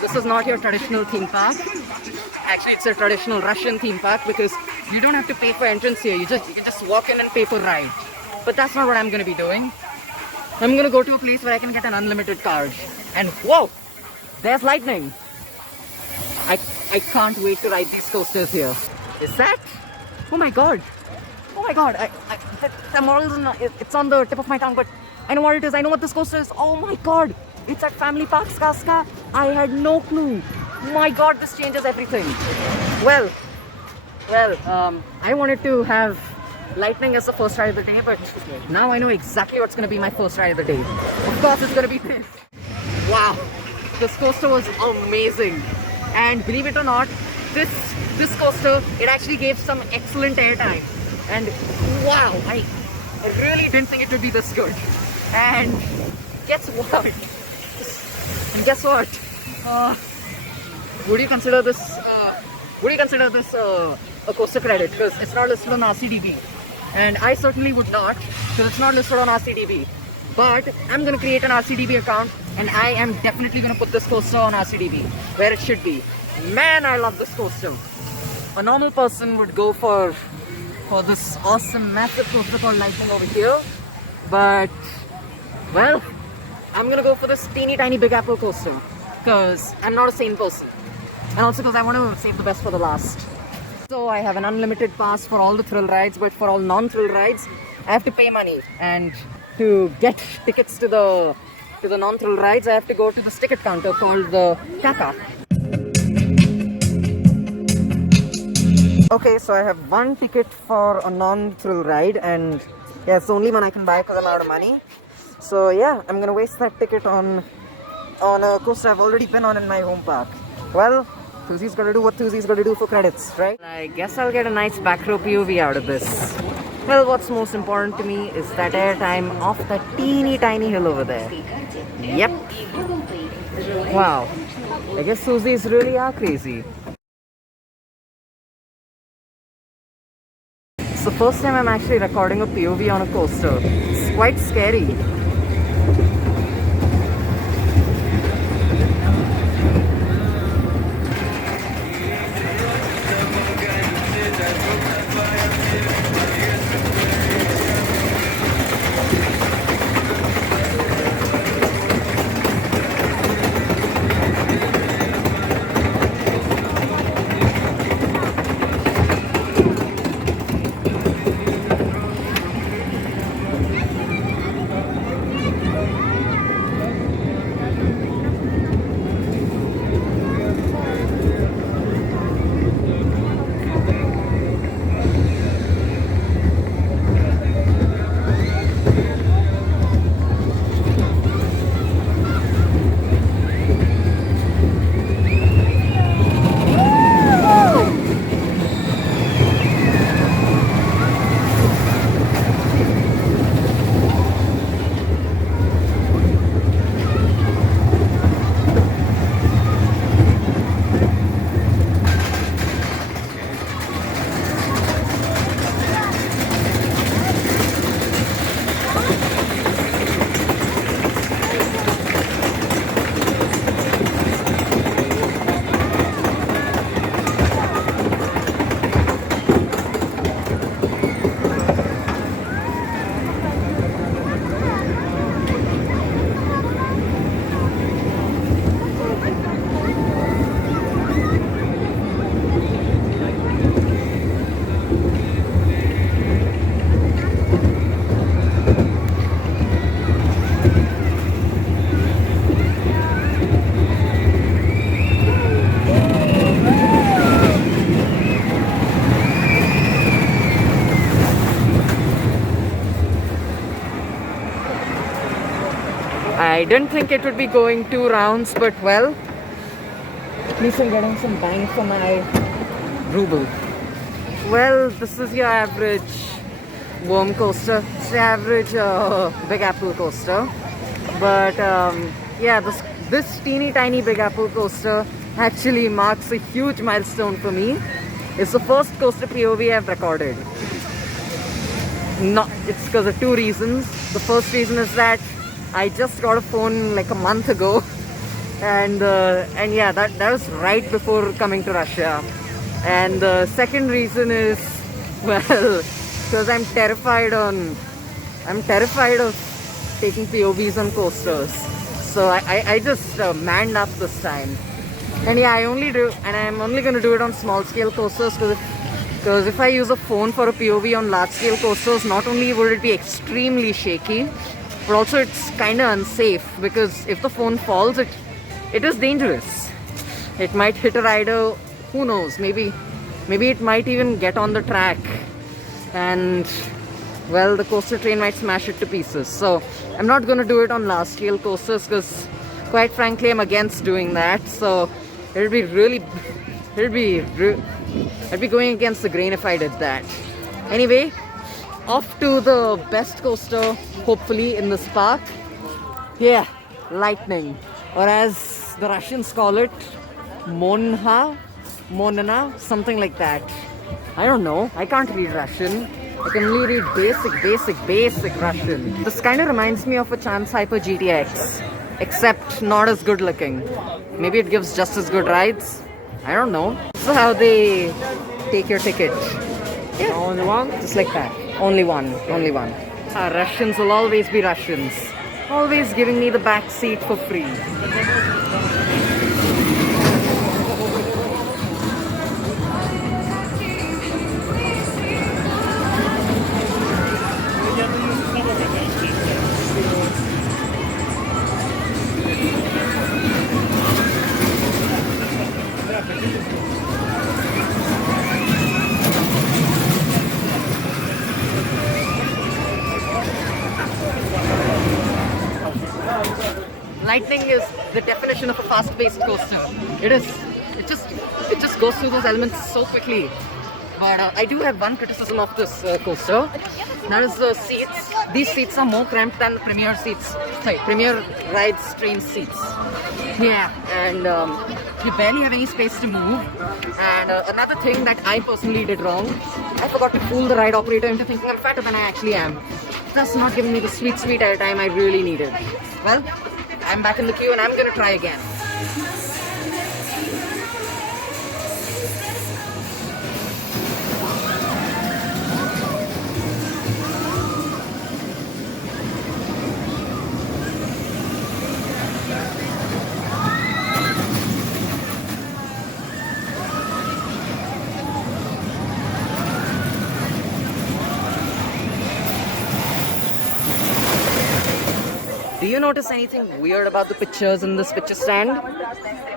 this is not your traditional theme park. Actually, it's a traditional Russian theme park because you don't have to pay for entrance here. You can just walk in and pay for ride. But that's not what I'm going to be doing. I'm going to go to a place where I can get an unlimited card. And whoa, there's lightning. I can't wait to ride these coasters here. Is that? Oh my god. Oh my god. The moral it's on the tip of my tongue, but I know what it is. I know what this coaster is. Oh my god. It's at Family Park SKAZKA. I had no clue. My god, this changes everything. Well, I wanted to have lightning as the first ride of the day, but now I know exactly what's going to be my first ride of the day. Of course, it's going to be this. Wow. This coaster was amazing. And believe it or not, this coaster, it actually gave some excellent airtime. And wow, I really didn't think it would be this good. And guess what? Would you consider this a coaster credit? Because it's not listed on RCDB. And I certainly would not, because it's not listed on RCDB. But I'm going to create an RCDB account, and I am definitely going to put this coaster on RCDB, where it should be. Man, I love this coaster. A normal person would go for this awesome, massive coaster called Lightning over here. But, well, I'm going to go for this teeny tiny Big Apple coaster, because I'm not a sane person. And also because I want to save the best for the last. So I have an unlimited pass for all the thrill rides, but for all non-thrill rides, I have to pay money. And to get tickets to the non-thrill rides, I have to go to this ticket counter called the Kaka. Okay, so I have one ticket for a non-thrill ride, and yeah, it's the only one I can buy because I'm out of money. So yeah, I'm gonna waste that ticket on a coaster I've already been on in my home park. Well, Thuzi's gotta do what Thuzi's gotta do for credits, right? I guess I'll get a nice back row POV out of this. Well, what's most important to me is that airtime off that teeny tiny hill over there. Yep. Wow. I guess Thuzi's really are crazy. It's the first time I'm actually recording a POV on a coaster. It's quite scary. I didn't think it would be going 2 rounds, but well, at least I'm getting some bang for my ruble. Well, this is your average worm coaster. It's the average Big Apple coaster. But yeah, this teeny tiny Big Apple coaster actually marks a huge milestone for me. It's the first coaster POV I've recorded. It's because of 2 reasons. The first reason is that I just got a phone like a month ago, And yeah, that was right before coming to Russia. And the second reason is, well, because I'm terrified of taking POVs on coasters. So I just manned up this time. And yeah, I'm only going to do it on small scale coasters, because if I use a phone for a POV on large scale coasters, not only would it be extremely shaky, but also it's kind of unsafe, because if the phone falls, it is dangerous. It might hit a rider, who knows, maybe it might even get on the track, and well, the coaster train might smash it to pieces. So I'm not going to do it on large scale coasters, because quite frankly I'm against doing that. So I'd be going against the grain if I did that. Anyway, off to the best coaster, hopefully, in this park. Yeah, Lightning, or as the Russians call it, Monana, something like that. I don't know, I can't read Russian. I can only read basic Russian. This kind of reminds me of a Chance Hyper GTX, except not as good looking. Maybe it gives just as good rides. I don't know. This is how they take your ticket. Yeah. Only one? Just like that. Only one. Russians will always be Russians. Always giving me the back seat for free. Lightning is the definition of a fast-paced coaster. It is. It just goes through those elements so quickly. But I do have one criticism of this coaster. That is the seats. These seats are more cramped than the Premier seats. Sorry, Premier Rides train seats. Yeah, and you barely have any space to move. And another thing that I personally did wrong, I forgot to fool the ride operator into thinking I'm fatter than I actually am, thus not giving me the sweet airtime I really needed. Well, I'm back in the queue and I'm gonna try again. Do you notice anything weird about the pictures in this picture stand?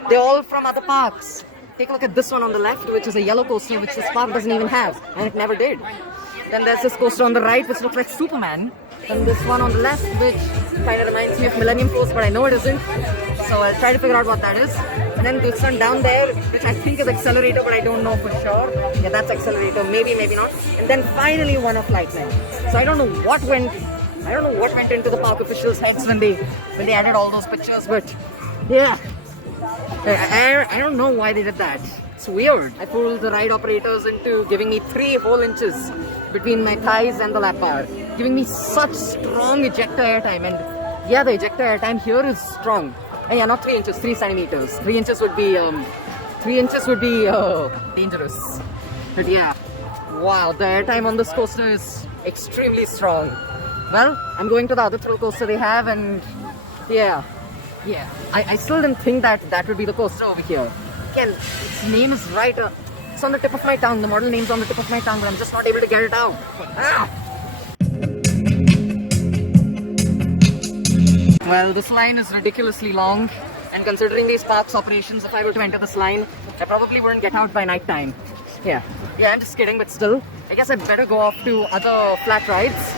They're all from other parks. Take a look at this one on the left, which is a yellow coaster, which this park doesn't even have, and it never did. Then there's this coaster on the right, which looks like Superman. And this one on the left, which kind of reminds me of Millennium Force, but I know it isn't. So I'll try to figure out what that is. And then this one down there, which I think is Accelerator, but I don't know for sure. Yeah, that's Accelerator, maybe not. And then finally one of Lightning. So I don't know what went into the park officials' heads when they added all those pictures, but yeah, I don't know why they did that. It's weird. I fooled the ride operators into giving me 3 whole inches between my thighs and the lap bar, giving me such strong ejector airtime. And yeah, the ejector airtime here is strong. And yeah, not 3 inches, 3 centimeters. 3 inches would be dangerous. But yeah, wow, the airtime on this coaster is extremely strong. Well, I'm going to the other thrill coaster they have, and yeah, I still didn't think that would be the coaster over here. Again, its name is right, it's on the tip of my tongue, the model name's on the tip of my tongue, but I'm just not able to get it out. Well, this line is ridiculously long, and considering these parks operations, if I were to enter this line, I probably wouldn't get out by night time. Yeah, I'm just kidding, but still, I guess I'd better go off to other flat rides.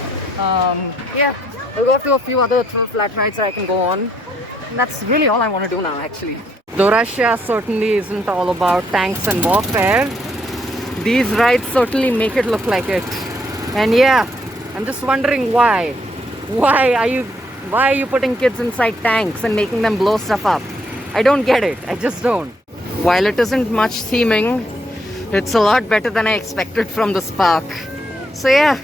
Yeah, I'll go to a few other flat rides that I can go on. And that's really all I want to do now, actually. Though Russia certainly isn't all about tanks and warfare, these rides certainly make it look like it. And yeah, I'm just wondering why. Why are you putting kids inside tanks and making them blow stuff up? I don't get it. I just don't. While it isn't much theming, it's a lot better than I expected from this park. So yeah,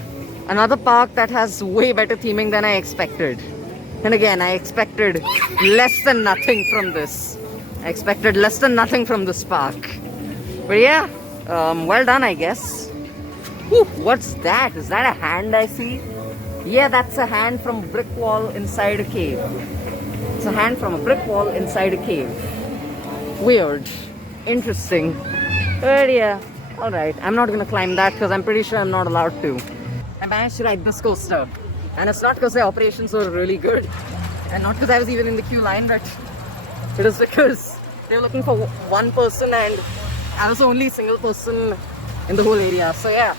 another park that has way better theming than I expected. And again, I expected less than nothing from this. I expected less than nothing from this park. But yeah, well done, I guess. Whew, what's that? Is that a hand I see? Yeah, that's a hand from a brick wall inside a cave. It's a hand from a brick wall inside a cave. Weird. Interesting. But yeah, alright. I'm not gonna climb that because I'm pretty sure I'm not allowed to. I managed to ride this coaster. And it's not because the operations were really good. And not because I was even in the queue line, but it is because they were looking for one person and I was the only single person in the whole area. So yeah,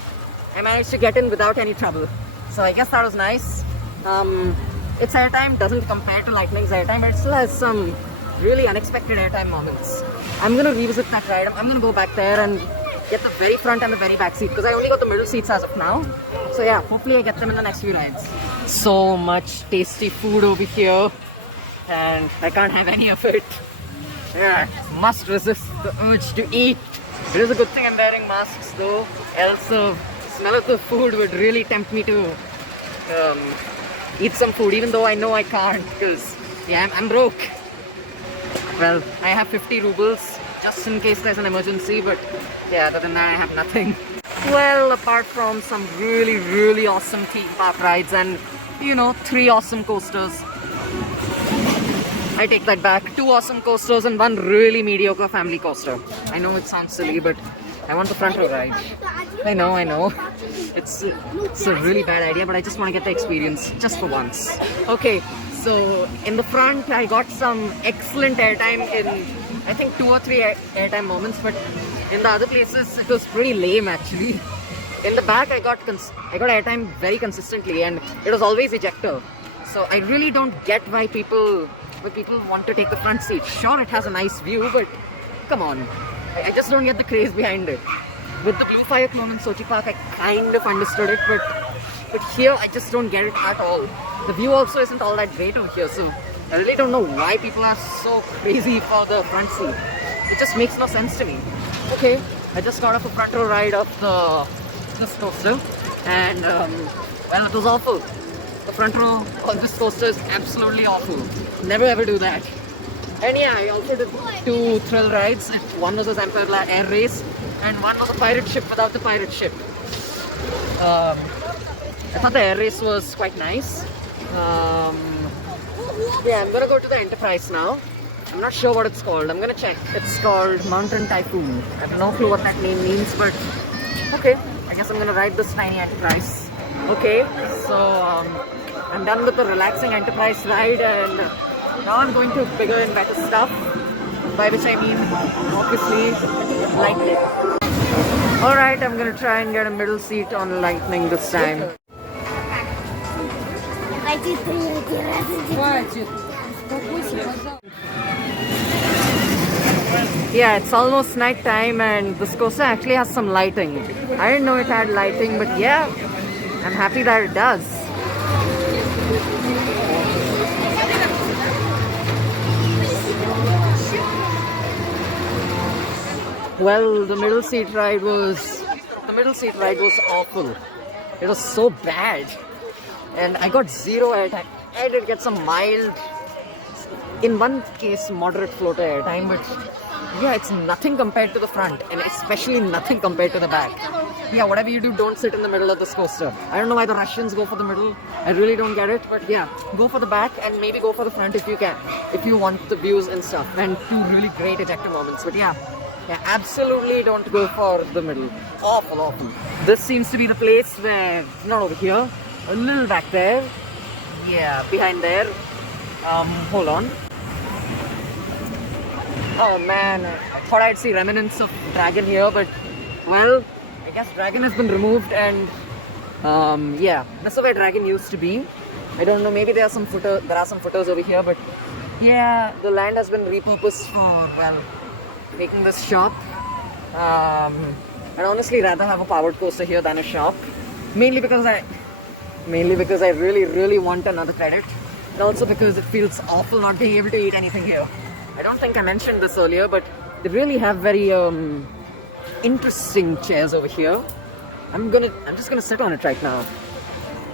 I managed to get in without any trouble. So I guess that was nice. Its airtime doesn't compare to Lightning's airtime, but it still has some really unexpected airtime moments. I'm gonna revisit that ride. I'm gonna go back there and get the very front and the very back seat because I only got the middle seats as of now. So yeah, hopefully I get them in the next few rides. So much tasty food over here and I can't have any of it. Yeah, must resist the urge to eat. It is a good thing I'm wearing masks though, else the smell of the food would really tempt me to eat some food, even though I know I can't because yeah, I'm broke. Well, I have 50 rubles just in case there's an emergency, but yeah, other than that I have nothing. Well, apart from some really awesome theme park rides and 3 awesome coasters. I take that back. 2 awesome coasters and 1 really mediocre family coaster. I know it sounds silly, but I want the front row ride. I know. It's a really bad idea, but I just want to get the experience just for once. Okay, so in the front, I got some excellent airtime in, I think 2 or 3 airtime moments, but in the other places, it was pretty lame actually. In the back, I got airtime very consistently, and it was always ejector. So I really don't get why people want to take the front seat. Sure, it has a nice view, but come on. I just don't get the craze behind it. With the Blue Fire clone in Sochi Park, I kind of understood it, but here I just don't get it at all. The view also isn't all that great over here, so I really don't know why people are so crazy for the front seat. It just makes no sense to me. Okay, I just got off a front row ride of this coaster, and well, it was awful. The front row of this coaster is absolutely awful. Never ever do that. And yeah, I also did 2 thrill rides. One was a Empire Air Race and one was a pirate ship without the pirate ship. I thought the air race was quite nice. Yeah, I'm gonna go to the Enterprise now. I'm not sure what it's called. I'm gonna check. It's called Mountain Typhoon. I have no clue what that name means, but okay. I guess I'm gonna ride this tiny Enterprise. Okay, so I'm done with the relaxing Enterprise ride and now I'm going to bigger and better stuff, by which I mean obviously Lightning. Alright, I'm gonna try and get a middle seat on Lightning this time. Yeah, it's almost night time and this coaster actually has some lighting. I didn't know it had lighting, but yeah, I'm happy that it does. Well, the middle seat ride was awful. It was so bad. And I got 0 airtime. I did get some mild, in one case, moderate floater airtime, but yeah, it's nothing compared to the front, and especially nothing compared to the back. Yeah, whatever you do, don't sit in the middle of this coaster. I don't know why the Russians go for the middle. I really don't get it, but yeah, go for the back and maybe go for the front if you can, if you want the views and stuff, and 2 really great ejector moments. But yeah, absolutely don't go for the middle. Awful. This seems to be the place where, not over here, a little back there. Yeah, behind there. Hold on. Oh man, I thought I'd see remnants of Dragon here, but well, I guess Dragon has been removed and yeah, that's where Dragon used to be. I don't know, maybe there are some footers over here, but yeah, the land has been repurposed for, well, making this shop. I'd honestly rather have a powered coaster here than a shop, mainly because I really want another credit, and also because it feels awful not being able to eat anything here. I don't think I mentioned this earlier, but they really have very interesting chairs over here. I'm just gonna sit on it right now.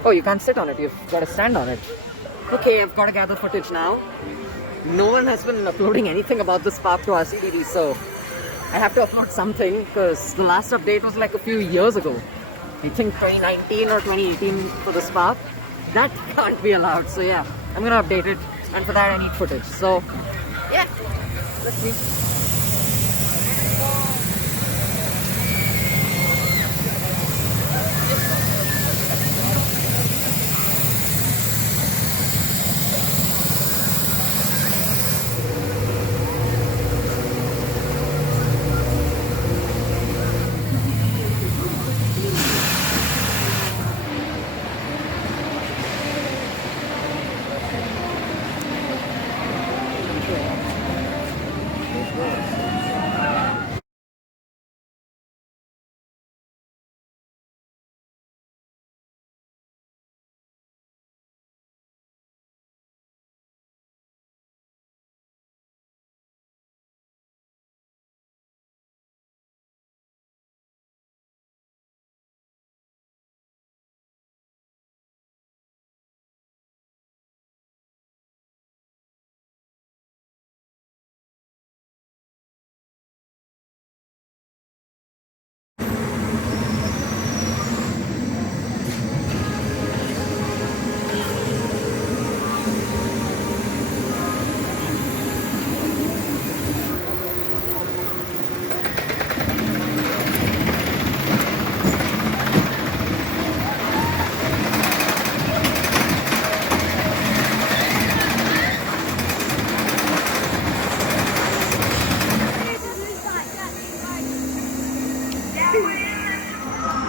Oh, you can't sit on it, you've got to stand on it. Okay, I've got to gather footage now. No one has been uploading anything about this park to RCDD, so I have to upload something because the last update was like a few years ago. I think 2019 or 2018 for this park. That can't be allowed, so yeah, I'm gonna update it, and for that I need footage. So yeah, let's see.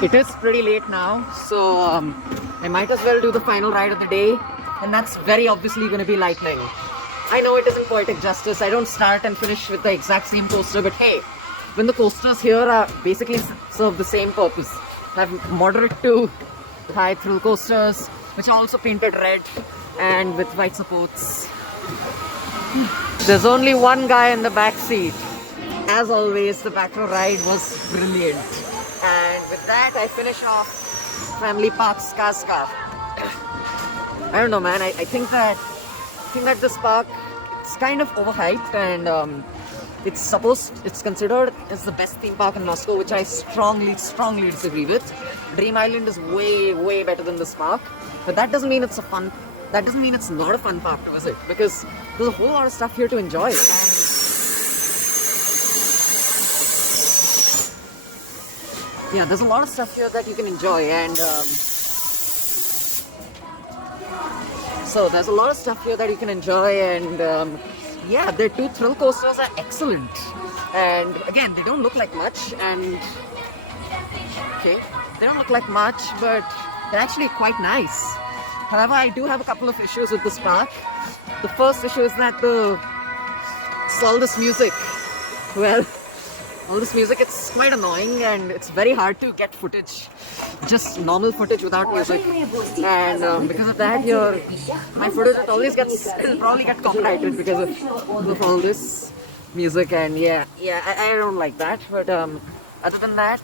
It is pretty late now, so I might as well do the final ride of the day, and that's very obviously going to be lightning. I know it isn't poetic justice, I don't start and finish with the exact same coaster, but hey, when the coasters here are basically serve the same purpose. I have moderate to high thrill coasters, which are also painted red and with white supports. There's only one guy in the back seat. As always, the back row ride was brilliant. And with that, I finish off Family Park SKAZKA. I don't know, man. I think that this park, it's kind of overhyped, and it's considered as the best theme park in Moscow, which I strongly disagree with. Dream Island is way better than this park, but that doesn't mean it's not a fun park to visit, because there's a whole lot of stuff here to enjoy. Yeah, there's a lot of stuff here that you can enjoy, and yeah, their two thrill coasters are excellent, and again, they don't look like much, but they're actually quite nice. However, I do have a couple of issues with this park. The first issue is that all this music, it's quite annoying, and it's very hard to get footage, just normal footage without music, and because of that, my footage it'll probably get copyrighted because of all this music, and yeah, I don't like that. But other than that,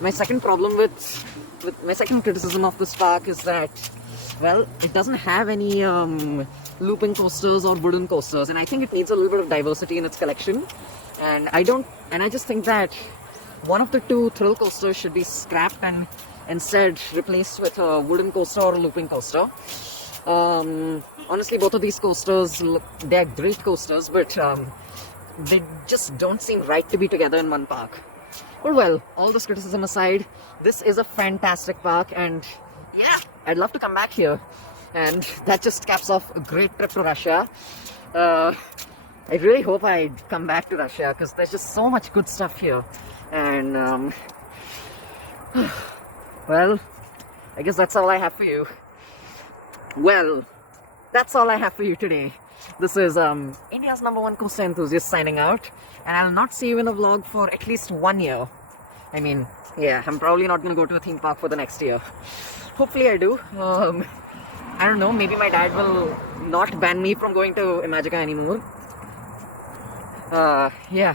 my second criticism of this park is that, well, it doesn't have any looping coasters or wooden coasters, and I think it needs a little bit of diversity in its collection. And I just think that one of the two thrill coasters should be scrapped and instead replaced with a wooden coaster or a looping coaster. Honestly, both of these coasters, they're great coasters, but they just don't seem right to be together in one park. But well, all this criticism aside, this is a fantastic park, and yeah, I'd love to come back here. And that just caps off a great trip to Russia. I really hope I come back to Russia, because there's just so much good stuff here. And well, I guess that's all I have for you. Well, that's all I have for you today. This is India's #1 coaster enthusiast signing out, and I'll not see you in a vlog for at least 1 year. I mean, yeah, I'm probably not going to go to a theme park for the next year. Hopefully I do. I don't know, maybe my dad will not ban me from going to Imagica anymore. Yeah,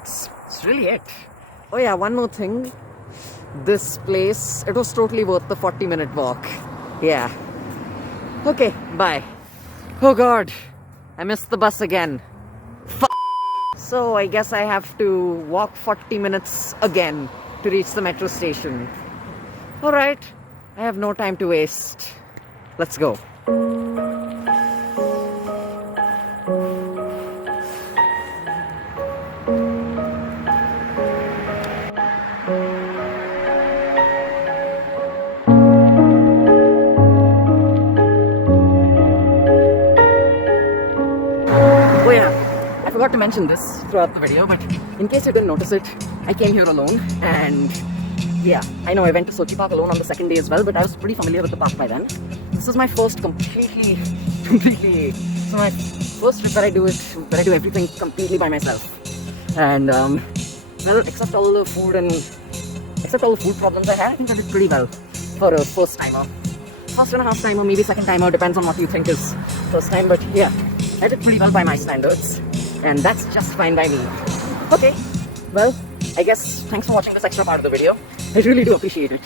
it's really it. Oh yeah, one more thing. This place, it was totally worth the 40-minute walk. Yeah. Okay, bye. Oh god, I missed the bus again. So I guess I have to walk 40 minutes again to reach the metro station. Alright, I have no time to waste. Let's go. Oh yeah, I forgot to mention this throughout the video, but in case you didn't notice it, I came here alone, and yeah, I know I went to Sochi Park alone on the second day as well, but I was pretty familiar with the park by then. This is my first so my first trip where I do everything completely by myself. And well, except all the food problems I had, I think I did pretty well for a first timer. First and a half timer, maybe second timer, depends on what you think is first time, but yeah, I did pretty well by my standards, and that's just fine by me. Okay, well, I guess thanks for watching this extra part of the video. I really do appreciate it.